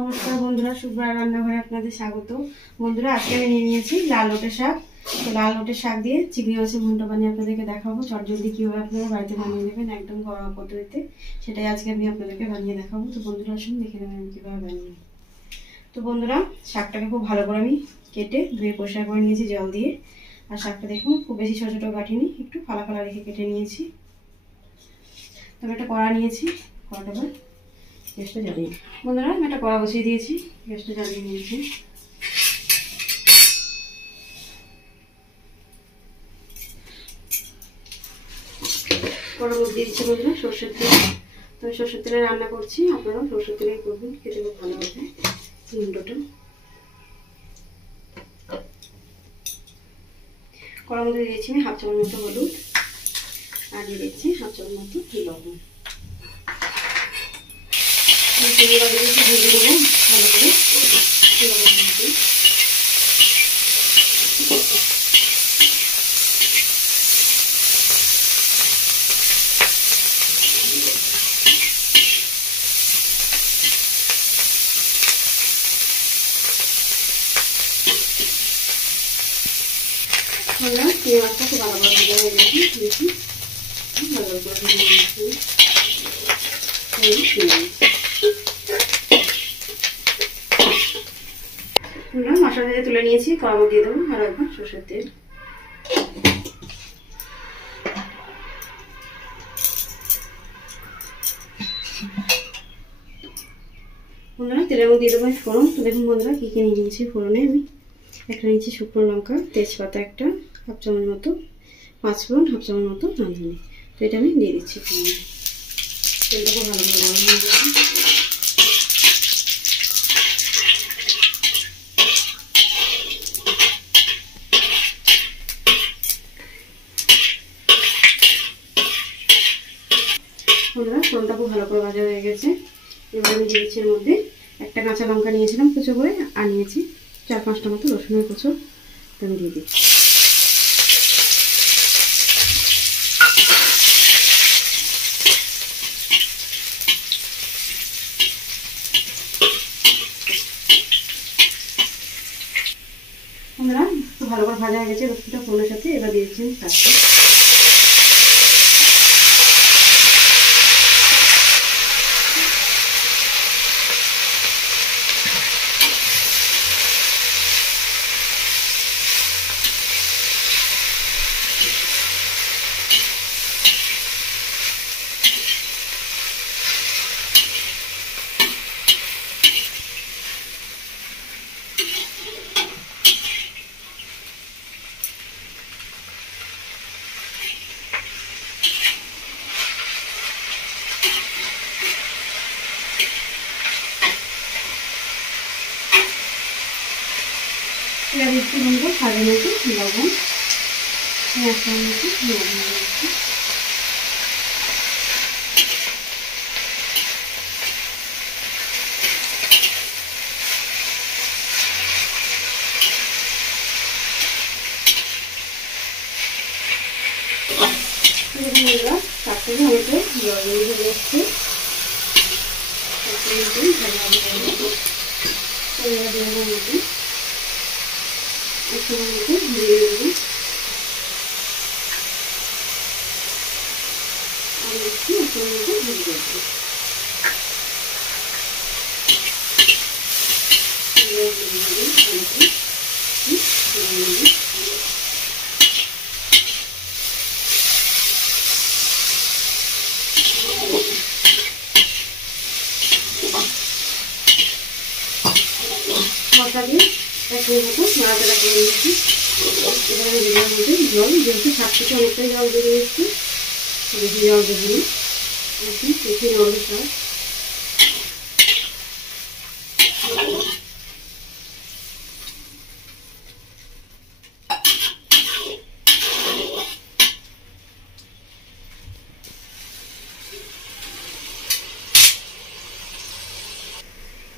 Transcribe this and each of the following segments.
নমস্কার বন্ধুরা, শুভ্রা রান্নাঘরে আপনাদের স্বাগত। বন্ধুরা, আজকে আমি নিয়ে নিয়েছি লাল লটে শাক। তো লাল লটে শাক দিয়ে চিংড়ি মাছের ঘন্ট বানিয়ে আপনাদেরকে দেখাবো। চটজলদি কীভাবে আপনারা বাড়িতে বানিয়ে নেবেন একদম ঘরোয়া পদ্ধতিতে, সেটাই আজকে আমি আপনাদেরকে বানিয়ে দেখাবো। তো বন্ধুরা আসুন দেখে নেবেন আমি কীভাবে বানিয়ে। তো বন্ধুরা, শাকটাকে খুব ভালো করে আমি কেটে ধুয়ে পরিষ্কার করে নিয়েছি জল দিয়ে। আর শাকটা দেখুন খুব বেশি ছোটো ছোটো কাটিনি, একটু ফালা ফালা রেখে কেটে নিয়েছি। তবে একটা কড়া নিয়েছি, কড়াটা গ্যাসটা জ্বালিয়ে বন্ধুরা আমি একটা কড়া বসিয়ে দিয়েছি, গ্যাসটা জ্বালিয়ে নিয়েছি। কড়ার মধ্যে দিচ্ছি বন্ধুরা সর্ষের তেল। তো আমি সর্ষের তেলে রান্না করছি, আপনারাও সর্ষের তেলেই করবেন, খেতে খুব ভালো হবে ঘন্টটা। কড়ার মধ্যে দিয়েছি আমি 1/2 চামচ মতো হলুদ, আর দিয়ে দিচ্ছি 1/2 চামচ মতো লবণ। ভেজে দেবো ভালো করে লবণ দিয়ে। চিংড়ি মাছটা খুব ভালো করে ভাজা হয়ে গেছে, দেখি ভালো করে ভেজে নিচ্ছি। মশলা দিয়ে তুলে নিয়েছি, কড়ার মধ্যে দিয়ে দেবো আর একবার সর্ষের তেল। বন্ধুরা তেলের মধ্যে দিয়ে দেবো ফোড়ন। তো দেখুন বন্ধুরা কী কী নিয়ে নিয়েছি ফোড়নে। আমি একটা নিয়েছি শুকনো লঙ্কা, তেজপাতা একটা 1/2 চামচ মতো, 5 ফোড়ন 1/2 চামচ মতো রাঁধুনি। তো এটা আমি দিয়ে দিচ্ছি ফোড়নে। তেলটাকে ভালো করে গরম হয়ে গেছে। বন্ধুরা ফোড়নটা খুব ভালো করে ভাজা হয়ে গেছে। এবার আমি দিয়ে দিচ্ছি এর মধ্যে একটা কাঁচা লঙ্কা নিয়েছিলাম কুচো করে, আর নিয়েছি 4-5টা মতো রসুনের কুচো। আমি দিয়ে দিচ্ছি। আমরা খুব ভালো করে ভাজা হয়ে গেছে রসুনটা ফোড়নের সাথে। এবার দিয়ে দিচ্ছি শাকটা। এবার দিচ্ছি বন্ধু স্বাদের মতো লবণ, 1 চামচ মতো লবণ দিচ্ছি। দেখুন বন্ধুরা শাকটাকে অনেকটা জল দিয়ে চলে এসছে। এবার দিয়ে দেবো মধ্যে একটু মতো দিয়ে দেবো আর একটু একটু মতো ভেজে দেবো। মশলা দিয়ে 1 মিনিট মতো নাড়াচাড়া করে নিচ্ছি। এবার আমি দিলাম মধ্যে জল, যেহেতু শাক থেকে অনেকটাই জল বেরিয়ে এসছে, বেশি জল দেবো না, একটু বেশি নরম শাক।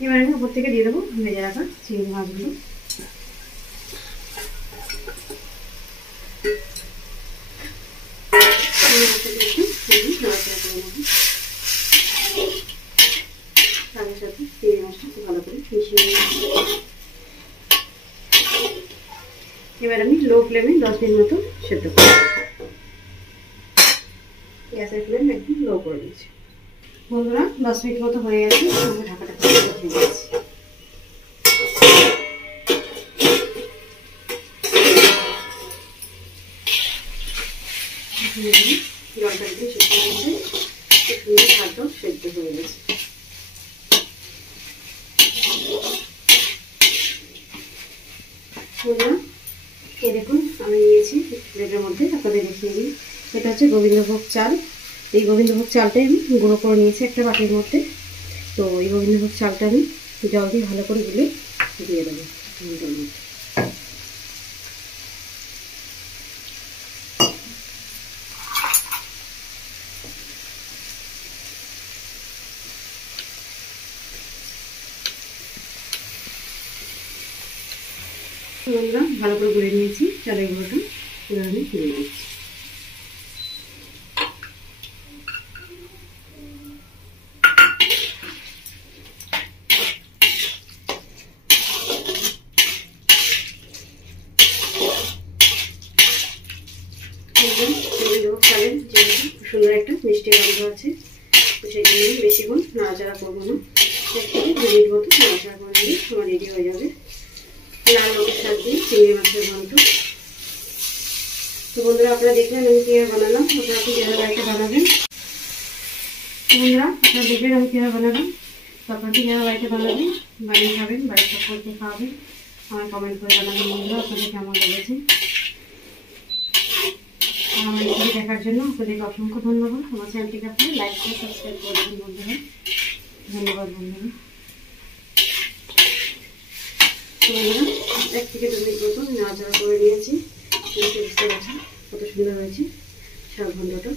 এবার আমি উপর থেকে দিয়ে দেবো ভেজে রাখা চিংড়ি মাছগুলো। সাথে চিংড়ি মাছটা খুব ভালো করে মিশিয়ে নিয়েছি। এবার আমি লো ফ্লেমে 10 মিনিট মতো সেদ্ধ করব। গ্যাসের ফ্লেম একদম লো করে দিয়েছি। বন্ধুরা 10 মিনিট মতো হয়ে গেছে, আমি ঢাকাটা খুলে দিয়েছি। জলটা দিয়ে সেদ্ধ হয়েছে, সুন্দর খাদ্য সেদ্ধ হয়ে গেছে। এই দেখুন আমি নিয়েছি প্লেটের মধ্যে, আপনাদের দেখিয়ে দিই। এটা হচ্ছে গোবিন্দভোগ চাল। এই গোবিন্দভোগ চালটাই আমি গুঁড়ো করে নিয়েছি একটা বাটির মধ্যে। তো এই গোবিন্দভোগ চালটা আমি জল দিয়ে ভালো করে গুলে দিয়ে দেবো। আমরা ভালো করে গুলে নিয়েছি চালের গুঁড়োটা, এবার আমি দিয়ে দিচ্ছি। চালের যেহেতু সুন্দর একটা মিষ্টি গন্ধ আছে, তো সেই জন্য আমি বেশিক্ষণ নাড়াচাড়া করবো না, 1 থেকে 2 মিনিট মতো নাড়াচাড়া করে নিয়ে আমার রেডি হয়ে যাবে লাল লোটের শাক দিয়ে চিংড়ি মাছের ঘন্ট। তো বন্ধুরা আপনারা দেখলেন আমি কীভাবে বানালাম, আপনারা কীভাবে বাড়িতে বানাবেন। বন্ধুরা আপনারা দেখলেন আমি কীভাবে বানালাম, তো আপনারা কীভাবে বাড়িতে বানাবেন, বানিয়ে খাবেন, বাড়ির সকলকে খাওয়াবেন। আমার কমেন্ট করে জানাবেন বন্ধুরা আপনাদের কেমন লেগেছে। আমার ভিডিও দেখার জন্য আপনাদেরকে অসংখ্য ধন্যবাদ। আমার চ্যানেলটিকে আপনারা লাইক করে সাবস্ক্রাইব করে দেবেন বন্ধুরা। ধন্যবাদ বন্ধুরা। তো বন্ধুরা 1 থেকে 2 মিনিট মতো নাড়াচাড়া করে নিয়েছি, বুঝতে পারছি কত সুন্দর হয়েছে শাক ঘন্টটা।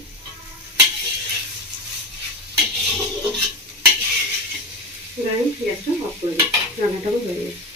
এবার আমি গ্যাসটা অফ করে দিই, রান্নাটাও হয়ে গেছে।